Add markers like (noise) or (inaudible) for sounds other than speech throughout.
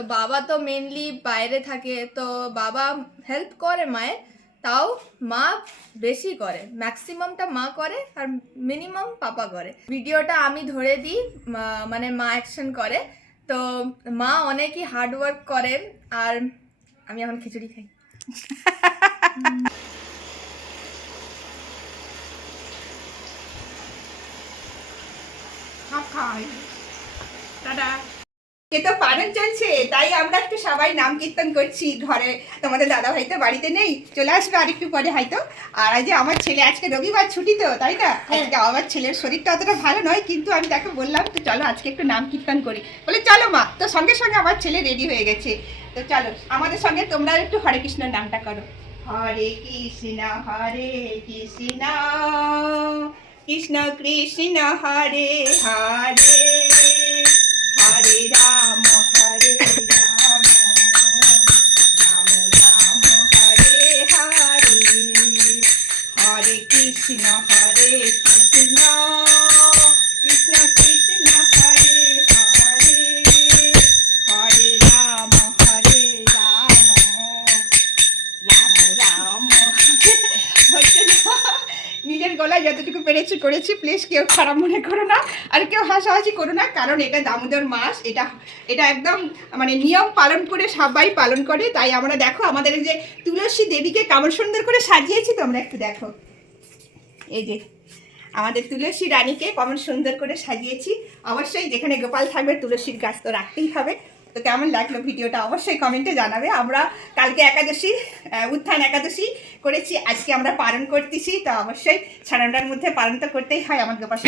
তো বাবা তো মেনলি বাইরে থাকে, তো বাবা হেল্প করে মায়ের, তাও মা বেশি করে। ম্যাক্সিমামটা মা করে আর মিনিমাম পাপা করে। ভিডিওটা আমি ধরে দিই মানে মা অ্যাকশন করে। তো মা অনেকই হার্ড ওয়ার্ক করে আর আমি এখন খিচুড়ি খাই। খাওয়াই টাটা। এ তো পালন চলছে তাই আমরা একটু সবাই নাম কীর্তন করছি। ঘরে তোমাদের দাদা ভাই তো বাড়িতে নেই চলে আসবে আরেকটু পরে হয়তো। আর এই যে আমার ছেলে আজকে রবিবার ছুটি তো তাই না? আজকে আমার ছেলের শরীরটা অতটা ভালো নয় কিন্তু আমি তাকে বললাম তো চলো আজকে একটু নাম কীর্তন করি। বলে চলো মা। তো সঙ্গে সঙ্গে আমার ছেলে রেডি হয়ে গেছে। তো চলো আমাদের সঙ্গে তোমরা একটু হরে কৃষ্ণর নামটা করো। হরে কৃষ্ণ হরে কৃষ্ণ কৃষ্ণ কৃষ্ণ হরে হরে হরে গলায় যতটুকু পেরেছি, করেছি প্লিজ কেউ খারাপ মনে করো না। আর কেউ হাসাহাসি করো না, কারণ এটা দামোদর মাস, এটা এটা একদম মানে নিয়ম পালন করে সবাই পালন করে, তাই আমরা দেখো, আমাদের যে তুলসী দেবীকে কেমন সুন্দর করে সাজিয়েছি, তোমরা একটু দেখো। এই যে, আমাদের তুলসী রানীকে কেমন সুন্দর করে সাজিয়েছি। অবশ্যই যেখানে গোপাল থাকবে, তুলসীর গাছ তো রাখতেই হবে। তো কেমন লাগল ভিডিওটা অবশ্যই কমেন্টে জানাবে। আমরা কালকে একাদশী উত্থান একাদশী করেছি। আজকে আমরা পালন করতেছি, তো অবশ্যই সারান্ডার মধ্যে পালন তো করতেই হয়। আমার গোপাল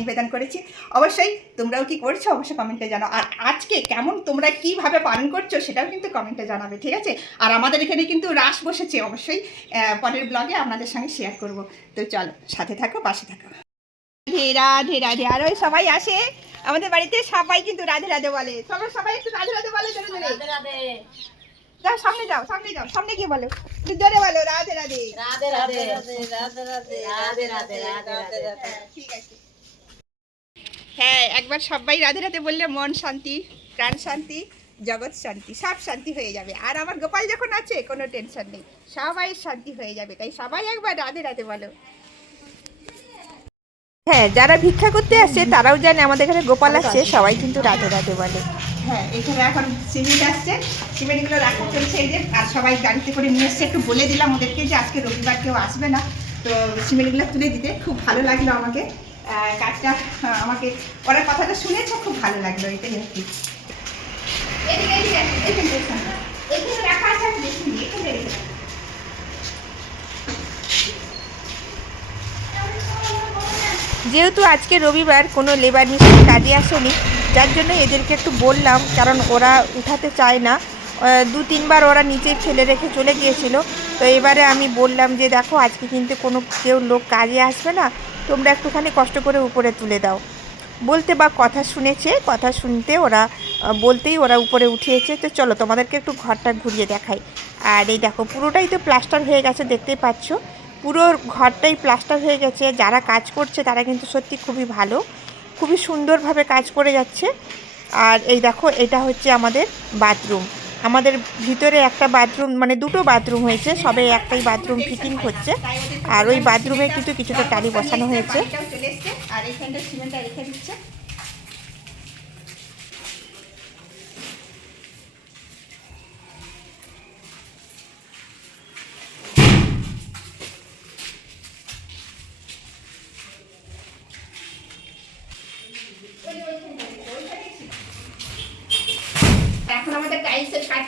নিবেদন করেছি। অবশ্যই তোমরাও কি করছ? অবশ্যই কমেন্টে জানাও। আর আজকে কেমন তোমরা কীভাবে পালন করছ সেটাও কিন্তু কমেন্টে জানাবে, ঠিক আছে? আর আমাদের এখানে কিন্তু রাস বসেছে, অবশ্যই পরের ব্লগে আপনাদের সঙ্গে শেয়ার করব। তো চলো, সাথে থাকো, পাশে থাকো। রাধে রাধে রাধে সবাই আসে। আমাদের বাড়িতে সবাই কিন্তু রাধে রাধে বলে। সবাই সবাই একটু রাধে রাধে বলে জোরে জোরে যাও সামনে যাও সামনে যাও সামনে গিয়ে বলো। জোরে বলো রাধে রাধে। রাধে রাধে। রাধে রাধে রাধে রাধে রাধে রাধে। রাধে হ্যাঁ, ঠিক আছে। হ্যাঁ একবার সবাই রাধে রাধে বললে মন শান্তি প্রাণ শান্তি জগৎ শান্তি সব শান্তি হয়ে যাবে। আর আমার গোপাল যখন আছে কোনো টেনশন নেই। সবাই শান্তি হয়ে যাবে। তাই সবাই একবার রাধে রাধে বলো। হ্যাঁ যারা ভিক্ষা করতে আসছে তারাও জানে আমাদের এখানে গোপাল আসছে সবাই কিন্তু রাধে রাতে বলে। হ্যাঁ এখানে এখন সিমেন্ট আসছে। সিমেন্টগুলো রাখা চলছে এই যে আর সবাই গাড়িতে করে নিয়ে এসছে। একটু বলে দিলাম ওদেরকে যে আজকে রবিবার কেউ আসবে না। তো সিমেন্টগুলো তুলে দিতে খুব ভালো লাগল আমাকে। কাজটা আমাকে ওরা কথাটা শুনেছে খুব ভালো লাগল এটাই আর কি। এখানে রাখা আছে এখানে রেখে দাও। যেহেতু আজকে রবিবার কোনো লেবার মিস্ত্রি কাজে আসেনি, যার জন্য এদেরকে একটু বললাম, কারণ ওরা উঠাতে চায় না। দু তিনবার ওরা নিচে ফেলে রেখে চলে গিয়েছিল। তো এবারে আমি বললাম যে, দেখো, আজকে কিন্তু কোনো কেউ লোক কাজে আসবে না। তোমরা একটুখানি কষ্ট করে উপরে তুলে দাও। বলতে বা কথা শুনেছে, কথা শুনতে ওরা বলতেই ওরা উপরে উঠিয়েছে। তো চলো তোমাদেরকে একটু ঘরটা ঘুরিয়ে দেখাই। আর এই দেখো, পুরোটাই তো প্লাস্টার হয়ে গেছে, দেখতেই পাচ্ছ। পুরো ঘরটাই প্লাস্টার হয়ে গেছে। যারা কাজ করছে তারা কিন্তু সত্যি খুবই ভালো। খুবই সুন্দরভাবে কাজ করে যাচ্ছে। আর এই দেখো, এটা হচ্ছে আমাদের বাথরুম। আমাদের ভিতরে একটা বাথরুম মানে দুটো বাথরুম হয়েছে। সবে একটাই বাথরুম ফিটিং হচ্ছে। আর ওই বাথরুমে কিন্তু কিছুটা টালি বসানো হয়েছে। আর এইখানটা সিমেন্টটা রেখে দিচ্ছে।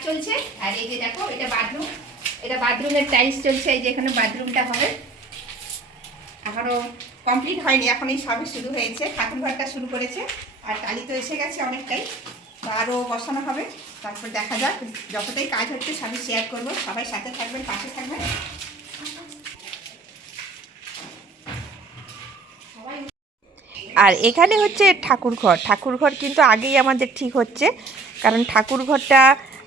চলছে। আর এই যে দেখো, এটা বাথরুম। এটা বাথরুমের টাইলস চলছে, এই যে এখানে বাথরুমটা হবে। এখনও কমপ্লিট হয়নি, এখন এই সবই শুরু হয়েছে। ঠাকুর ঘরটা শুরু করেছে, আর টালি তো এসে গেছে অনেকটাই। আরও বসানো হবে, তারপর দেখা যাক যতটাই কাজ হচ্ছে সবই শেয়ার করব। সবাই সাথে থাকবেন, পাশে থাকবেন। আর এখানে হচ্ছে ঠাকুর ঘর। ঠাকুর ঘর কিন্তু আগেই আমাদের ঠিক হচ্ছে, কারণ ঠাকুর ঘরটা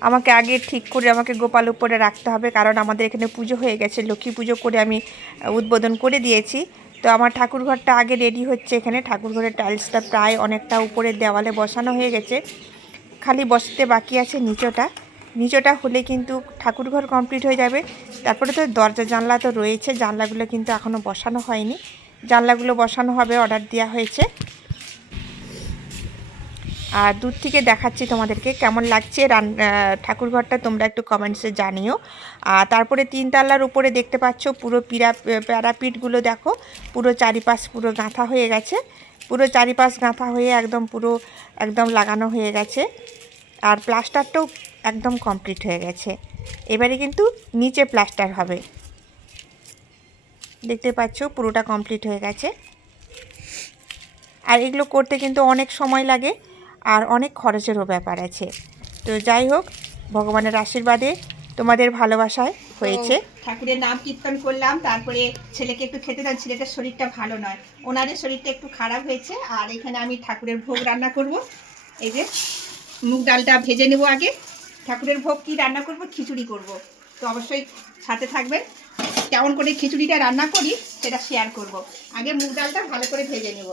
আমাকে আগে ঠিক করে আমাকে গোপাল উপরে রাখতে হবে, কারণ আমাদের এখানে পুজো হয়ে গেছে। লক্ষ্মী পুজো করে আমি উদ্বোধন করে দিয়েছি। তো আমার ঠাকুর ঘরটা আগে রেডি হচ্ছে এখানে। ঠাকুর ঘরের টাইলসটা প্রায় অনেকটা উপরে দেওয়ালে বসানো হয়ে গেছে। খালি বসতে বাকি আছে নিচোটা। নিচোটা হলে কিন্তু ঠাকুরঘর কমপ্লিট হয়ে যাবে। তারপরে তো দরজা, জানলা তো রয়েছে। জানলাগুলো কিন্তু এখনও বসানো হয়নি। জানলাগুলো বসানো হবে অর্ডার দেওয়া হয়েছে। আর দূর থেকে দেখাচ্ছি তোমাদেরকে কেমন লাগছে রান ঠাকুরঘরটা, তোমরা একটু কমেন্টসে জানিও। আর তারপরে তিনতলার উপরে দেখতে পাচ্ছ পুরো পিরা, প্যারাপিটগুলো দেখো, পুরো চারিপাশ পুরো গাঁথা হয়ে গেছে। পুরো চারিপাশ গাঁথা হয়ে একদম পুরো, একদম লাগানো হয়ে গেছে। আর প্লাস্টারটাও একদম কমপ্লিট হয়ে গেছে। এবারে কিন্তু নিচে প্লাস্টার হবে। দেখতে পাচ্ছ পুরোটা কমপ্লিট হয়ে গেছে। আর এগুলো করতে কিন্তু অনেক সময় লাগে। আর অনেক খরচেরও ব্যাপার আছে। তো যাই হোক, ভগবানের আশীর্বাদে তোমাদের ভালোবাসায় হয়েছে। ঠাকুরের নাম কীর্তন করলাম, তারপরে ছেলেকে একটু খেতে দেন ছেলেটার শরীরটা ভালো নয়। ওনাদের শরীরটা একটু খারাপ হয়েছে, আর এখানে আমি ঠাকুরের ভোগ রান্না করব। এই যে মুগ ডালটা ভেজে নেব আগে। ঠাকুরের ভোগ কি রান্না করব? খিচুড়ি করব। তো অবশ্যই সাথে থাকবেন। কেমন করে খিচুড়িটা রান্না করি, সেটা শেয়ার করব। আগে মুগ ডালটা ভালো করে ভেজে নেব।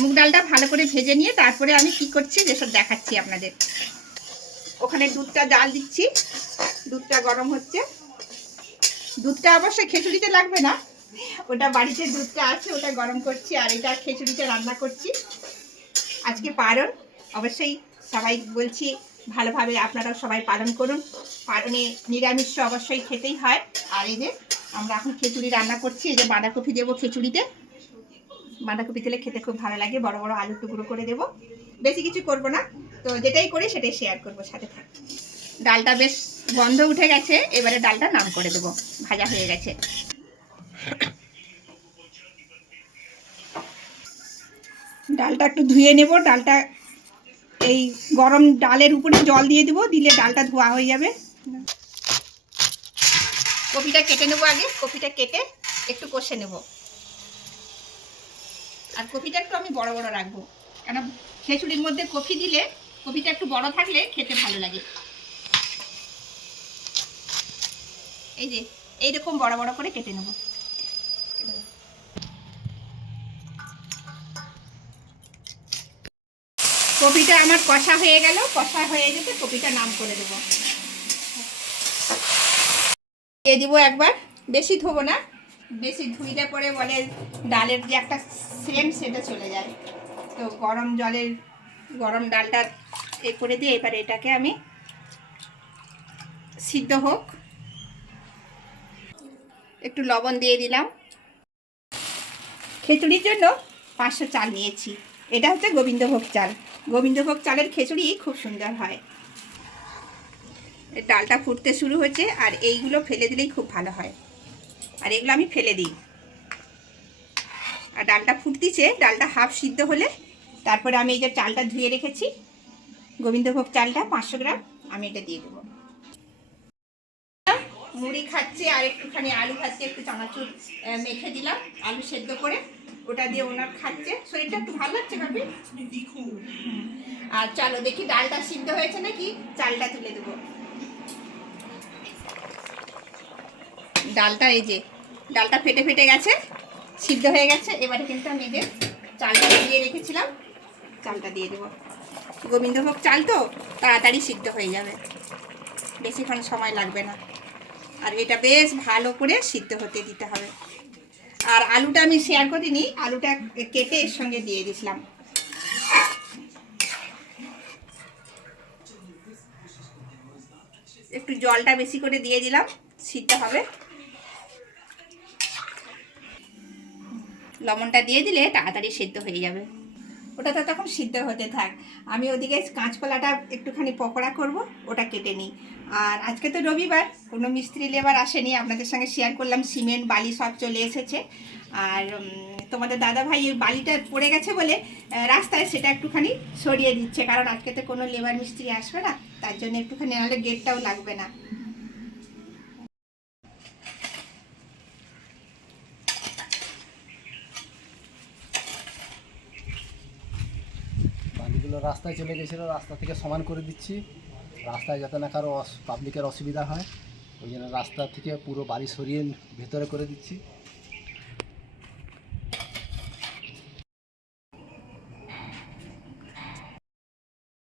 মুগ ডালটা ভালো করে ভেজে নিয়ে তারপরে আমি কি করছি, যেসব দেখাচ্ছি আপনাদের। ওখানে দুধটা জাল দিচ্ছি, দুধটা গরম হচ্ছে। দুধটা অবশ্যই খিচুড়িতে লাগবে না, ওটা বাড়িতে দুধটা আছে, ওটা গরম করছি, আর এটা খিচুড়িতে রান্না করছি। আজকে পারণ, অবশ্যই সবাই বলছি ভালোভাবে আপনারা সবাই পালন করুন। পালনে নিরামিষ অবশ্যই খেতেই হয়। আর এই যে আমরা এখন খিচুড়ি রান্না করছি, এই যে বাঁধাকপি দেবো খিচুড়িতে। বাঁধাকপি তেলে খেতে খুব ভালো লাগে। বড় বড় আলু টুকরো করে দেবো। বেশি কিছু করব না। তো যেটাই করি সেটাই শেয়ার করব সাথে থাক। ডালটা বেশ গন্ধ উঠে গেছে। এবারে ডালটা নাম করে দেবো। ভাজা হয়ে গেছে। ডালটা একটু ধুয়ে নেব। ডালটা এই গরম ডালের উপরে জল দিয়ে দেবো। দিলে ডালটা ধোয়া হয়ে যাবে। কপিটা কেটে নেব আগে। কপিটা কেটে একটু কষে নেব। আর কপিটা একটু আমি বড় বড় রাখব। কেন খিচুড়ির মধ্যে কফি দিলে কপিটা একটু বড় থাকলে খেতে ভালো লাগে। এই যে, এইরকম বড় বড় করে কেটে নেব। কপিটা আমার কষা হয়ে গেল, কষা হয়ে যেতে কপিটা নাম করে দেব। দিয়ে দিব একবার, বেশি ধোবো না। বেশি ধুইলে পরে বলে ডালের যে একটা সেন্ট সেটা চলে যায়। তো গরম জলের গরম ডালটা এ করে দিয়ে এবারে এটাকে আমি সিদ্ধ হোক। একটু লবণ দিয়ে দিলাম। খিচুড়ির জন্য পাঁচশো চাল নিয়েছি। এটা হচ্ছে গোবিন্দভোগ চাল। গোবিন্দভোগ চালের খিচুড়ি খুব সুন্দর হয়। ডালটা ফুটতে শুরু হয়েছে আর এইগুলো ফেলে দিলেই খুব ভালো হয়। আর এগুলো আমি ফেলে দিই। আর ডালটা ফুটতিছে, ডালটা হাফ সিদ্ধ হলে তারপরে আমি এই যে চালটা ধুয়ে রেখেছি, গোবিন্দভোগ চালটা পাঁচশো গ্রাম, আমি এটা দিয়ে দেবো। মুড়ি খাচ্ছে আর একটুখানি আলু খাচ্ছে একটু চানাচুর মেখে দিলাম, আলু সেদ্ধ করে ওটা দিয়ে ওনার খাচ্ছে। শরীরটা একটু ভালো লাগছে ভাবি? আর চলো দেখি ডালটা সিদ্ধ হয়েছে নাকি, চালটা তুলে দেবো। ডালটা এই যে, ডালটা ফেটে ফেটে গেছে, সিদ্ধ হয়ে গেছে। এবারে কিন্তু আমি যে চালটা দিয়ে রেখেছিলাম, চালটা দিয়ে দেবো। গোবিন্দভোগ চাল তো, তাড়াতাড়ি সিদ্ধ হয়ে যাবে। বেশিক্ষণ সময় লাগবে না। আর এটা বেশ ভালো করে সিদ্ধ হতে দিতে হবে। আর আলুটা আমি শেয়ার করিনি, আলুটা কেটে এর সঙ্গে দিয়ে দিছিলাম। একটু জলটা বেশি করে দিয়ে দিলাম, সিদ্ধ হবে। লবণটা দিয়ে দিলে তাড়াতাড়ি সিদ্ধ হয়ে যাবে। ওটা তো তখন সিদ্ধ হতে থাক। আমি ওদিকে কাঁচকলাটা একটুখানি পকোড়া করব, ওটা কেটে নিই। আর আজকে তো রবিবার, কোনো মিস্ত্রি লেবার আসেনি, আপনাদের সঙ্গে শেয়ার করলাম, সিমেন্ট, বালি সব চলে এসেছে। আর তোমাদের দাদা ভাই ওই বালিটা পড়ে গেছে বলে রাস্তায় সেটা একটুখানি সরিয়ে দিচ্ছে। কারণ আজকে তো কোনো লেবার মিস্ত্রি আসবে না, তার জন্য একটুখানি, নাহলে গেটটাও লাগবে না। রাস্তায় চলে গেছিল, রাস্তা থেকে সমান করে দিচ্ছি। রাস্তায় যাতে না কারও পাবলিকের অসুবিধা হয়, ওই জন্য রাস্তা থেকে পুরো বাড়ি সরিয়ে ভেতরে করে দিচ্ছি।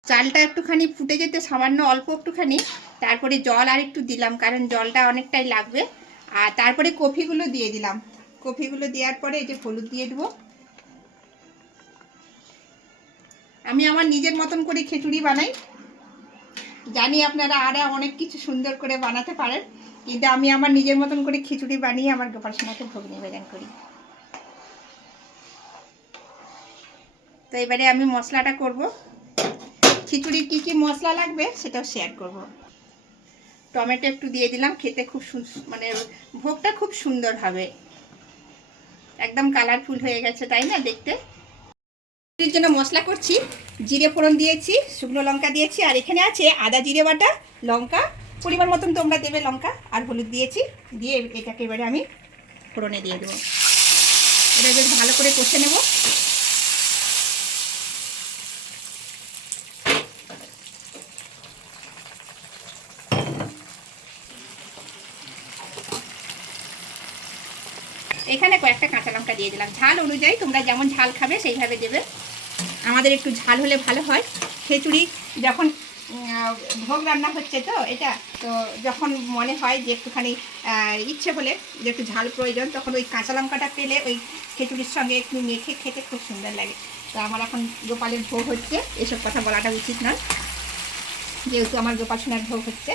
চালটা একটুখানি ফুটে যেতে সামান্য অল্প একটুখানি, তারপরে জল আর একটু দিলাম, কারণ জলটা অনেকটাই লাগবে। আর তারপরে কফিগুলো দিয়ে দিলাম। কফিগুলো দেওয়ার পরে এই যে হলুদ দিয়ে দেবো। আমি আমার নিজের মতন করে খিচুড়ি বানাই। জানি আপনারা আরও অনেক কিছু সুন্দর করে বানাতে পারেন, কিন্তু আমি আমার নিজের মতন করে খিচুড়ি বানিয়ে আমার গোপাল সোনাকে ভোগ নিবেদন করি। তো এবারে আমি মশলাটা করব। খিচুড়ির কী কী মশলা লাগবে সেটাও শেয়ার করব। টমেটো একটু দিয়ে দিলাম, খেতে খুব মানে ভোগটা খুব সুন্দর হবে। একদম কালারফুল হয়ে গেছে, তাই না দেখতে? এর জন্য মশলা করছি, জিরে ফোড়ন দিয়েছি, শুকনো লঙ্কা দিয়েছি, আর এখানে আছে আদা জিরে বাটা, লঙ্কা, পরিমাণ মতন তোমরা দেবে লঙ্কা আর হলুদ দিয়েছি, দিয়ে এটাকে এবারে আমি ফোড়নে দিয়ে দেবো। এটা বেশ ভালো করে কষে নেব। এখানে কয়েকটা কাঁচা লঙ্কা দিয়ে দিলাম। ঝাল অনুযায়ী তোমরা যেমন ঝাল খাবে সেইভাবে দেবে। আমাদের একটু ঝাল হলে ভালো হয়। খিচুড়ি যখন ভোগ রান্না হচ্ছে তো, এটা তো যখন মনে হয় যে একটুখানি ইচ্ছে হলে যে একটু ঝাল প্রয়োজন, তখন ওই কাঁচা লঙ্কাটা পেলে ওই খিচুড়ির সঙ্গে একটু মেখে খেতে খুব সুন্দর লাগে। তো আমার এখন গোপালের ভোগ হচ্ছে, এসব কথা বলাটা উচিত নয়। যেহেতু আমার গোপাল সোনার ভোগ হচ্ছে।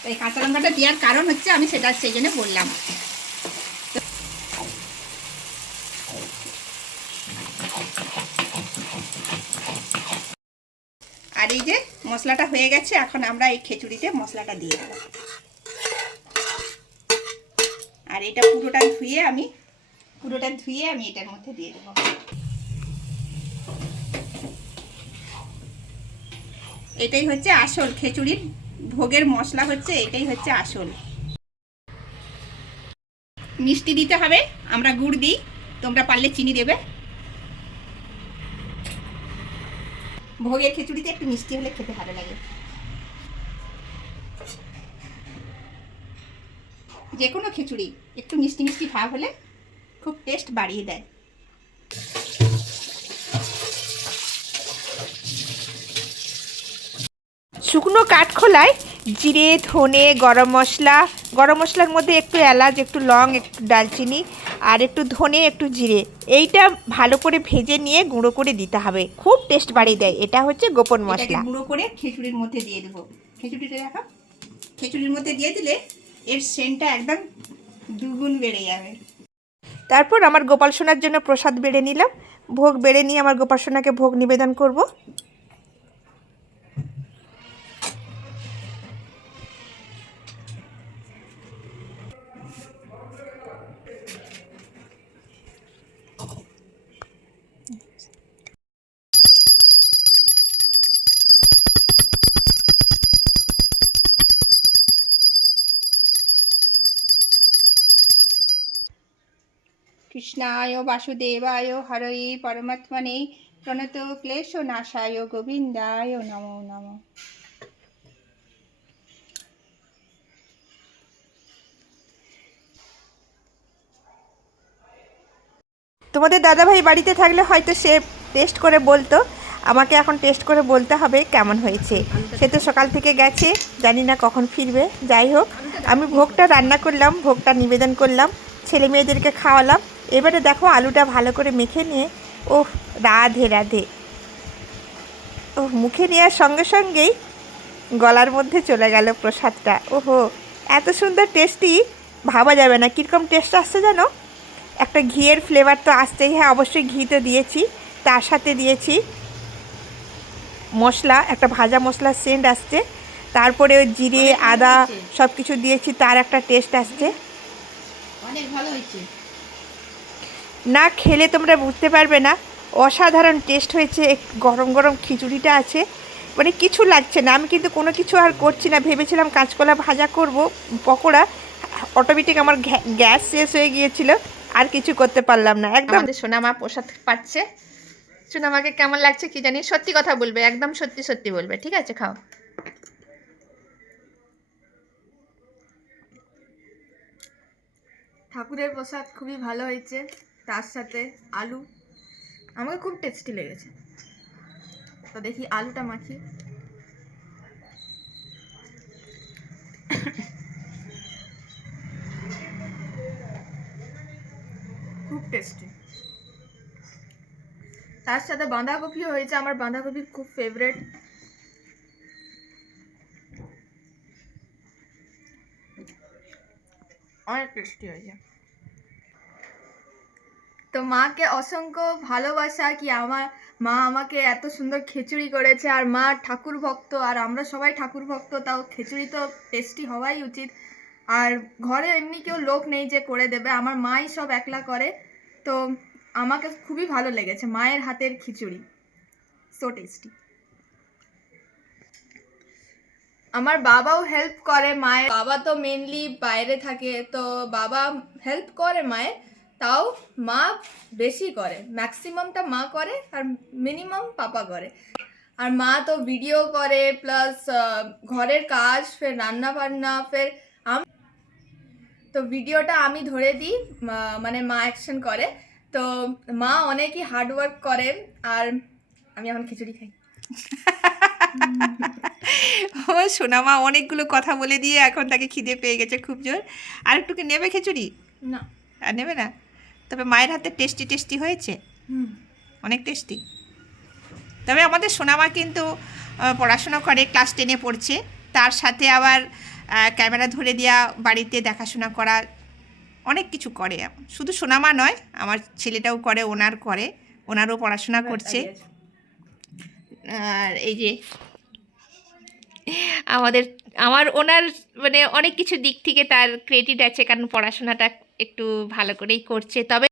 তো এই কাঁচা লঙ্কাটা দেওয়ার কারণ হচ্ছে আমি সেটা সেই জন্য বললাম আর এই যে মশলাটা হয়ে গেছে, এখন আমরা এই খিচুড়িতে মশলাটা দিয়ে দেবো। আর এটা পুরোটা ধুয়ে আমি, পুরোটা ধুয়ে আমি এটার মধ্যে দিয়ে দেবো। এটাই হচ্ছে আসল খিচুড়ির ভোগের মশলা হচ্ছে, এটাই হচ্ছে আসল। মিষ্টি দিতে হবে, আমরা গুড় দিই, তোমরা পারলে চিনি দেবে। ভোগের খিচুড়িতে একটু মিষ্টি হলে খেতে ভালো লাগে। যে কোনো খিচুড়ি, একটু মিষ্টি মিষ্টি ভাব হলে খুব টেস্ট বাড়িয়ে দেয়। শুকনো কাঠখোলায় জিরে ধনে গরম মশলা গরম মশলার মধ্যে একটু এলাচ একটু লং একটু দালচিনি আর একটু ধনে একটু জিরে। এইটা ভালো করে ভেজে নিয়ে গুঁড়ো করে দিতে হবে। খুব টেস্ট বাড়িয়ে দেয়। এটা হচ্ছে গোপন মশলা। গুঁড়ো করে খিচুড়ির মধ্যে দিয়ে দেবো। খিচুড়িটা দেখো। খিচুড়ির মধ্যে দিয়ে দিলে এর সেন্টটা একদম দুগুণ বেড়ে যাবে। তারপর আমার গোপাল সোনার জন্য প্রসাদ বেড়ে নিলাম। ভোগ বেড়ে নিয়ে আমার গোপাল সোনাকে ভোগ নিবেদন করব। কৃষ্ণায় বাসুদেবায় হরয়ে পরমাত্মনে প্রণত ক্লেশ নাশায় গোবিন্দায় নমো নমঃ। তোমাদের দাদাভাই বাড়িতে থাকলে হয়তো সে টেস্ট করে বলতো, আমাকে এখন টেস্ট করে বলতে হবে কেমন হয়েছে। সে তো সকাল থেকে গেছে, জানি না কখন ফিরবে, যাই হোক। আমি ভোগটা রান্না করলাম, ভোগটা নিবেদন করলাম ছেলে মেয়েদেরকে খাওয়ালাম এবারে দেখো আলুটা ভালো করে মেখে নিয়ে ও রাধে রাধে। ও মুখে নেওয়ার সঙ্গে সঙ্গেই গলার মধ্যে চলে গেল প্রসাদটা। ওহো এত সুন্দর টেস্টি ভাবা যাবে না। কীরকম টেস্ট আসছে জানো? একটা ঘিয়ের ফ্লেভার তো আসছেই হ্যাঁ অবশ্যই ঘি তো দিয়েছি তার সাথে দিয়েছি মশলা একটা ভাজা মশলার সেন্ট আসছে। তারপরে ওই জিরে আদা সব কিছু দিয়েছি তার একটা টেস্ট আসছে। অনেক ভালো হয়েছে। না খেলে তোমরা বুঝতে পারবে না। অসাধারণ টেস্ট হয়েছে গরম গরম খিচুড়িটা আছে। মানে কিছু লাগছে না আমি কিন্তু কোনো কিছু আর করছি না। ভেবেছিলাম কাঁচকলা ভাজা করব পকোড়া। অটোমেটিক আমার গ্যা- গ্যাস শেষ হয়ে গিয়েছিল আর কিছু করতে পারলাম না। একদম আমাদের সোনামা প্রসাদ পাচ্ছে। সোনামাকে কেমন লাগছে কি জানি সত্যি কথা বলবে একদম সত্যি সত্যি বলবে। ঠিক আছে খাও। ঠাকুরের প্রসাদ খুবই ভালো হয়েছে। তার সাথে আলু। আমাকে খুব টেস্টি লেগেছে। তো দেখি আলুটা মাখি। খুব টেস্টি তার সাথে বাঁধাকপিও হয়েছে। আমার বাঁধাকপি খুব ফেভারেট অনেক টেস্টি হয়েছে। তো মাকে অসংখ্য ভালোবাসা কি আমার মা আমাকে এত সুন্দর খিচুড়ি করেছে, আর মা ঠাকুর ভক্ত, আর আমরা সবাই ঠাকুর ভক্ত, তাও খিচুড়ি তো টেস্টি হওয়াই উচিত। আর ঘরে এমনি কেউ লোক নেই যে করে দেবে, আমার মাই সব একলা করে, তো আমাকে খুবই ভালো লেগেছে মায়ের হাতের খিচুড়ি। সো টেস্টি আমার বাবাও হেল্প করে মায়ের, বাবা তো মেনলি বাইরে থাকে, তো বাবা হেল্প করে মায়ের তাও মা বেশি করে। ম্যাক্সিমামটা মা করে আর মিনিমাম পাপা করে। আর মা তো ভিডিও করে প্লাস ঘরের কাজ ফের রান্না বান্না ফের আম- তো ভিডিওটা আমি ধরে দিই মানে মা অ্যাকশন করে। তো মা অনেকই হার্ড ওয়ার্ক করে আর আমি এখন খিচুড়ি খাই। (laughs) ও সোনামা অনেকগুলো কথা বলে দিয়ে এখন তাকে খিদে পেয়ে গেছে খুব জোর। আর একটু কি নেবে খিচুড়ি? না। আর নেবে না। তবে মায়ের হাতে টেস্টি টেস্টি হয়েছে। হুম। অনেক টেস্টি তবে আমাদের সোনামা কিন্তু পড়াশোনা করে ক্লাস টেনে পড়ছে। তার সাথে আবার ক্যামেরা ধরে দেওয়া বাড়িতে দেখাশোনা করা অনেক কিছু করে। শুধু সোনামা নয় আমার ছেলেটাও করে ওনার করে ওনারও পড়াশোনা করছে। আর এই যে আমাদের আমার ওনার মানে অনেক কিছু দিক থেকে তার ক্রেডিট আছে কারণ পড়াশোনাটা একটু ভালো করেই করছে। তবে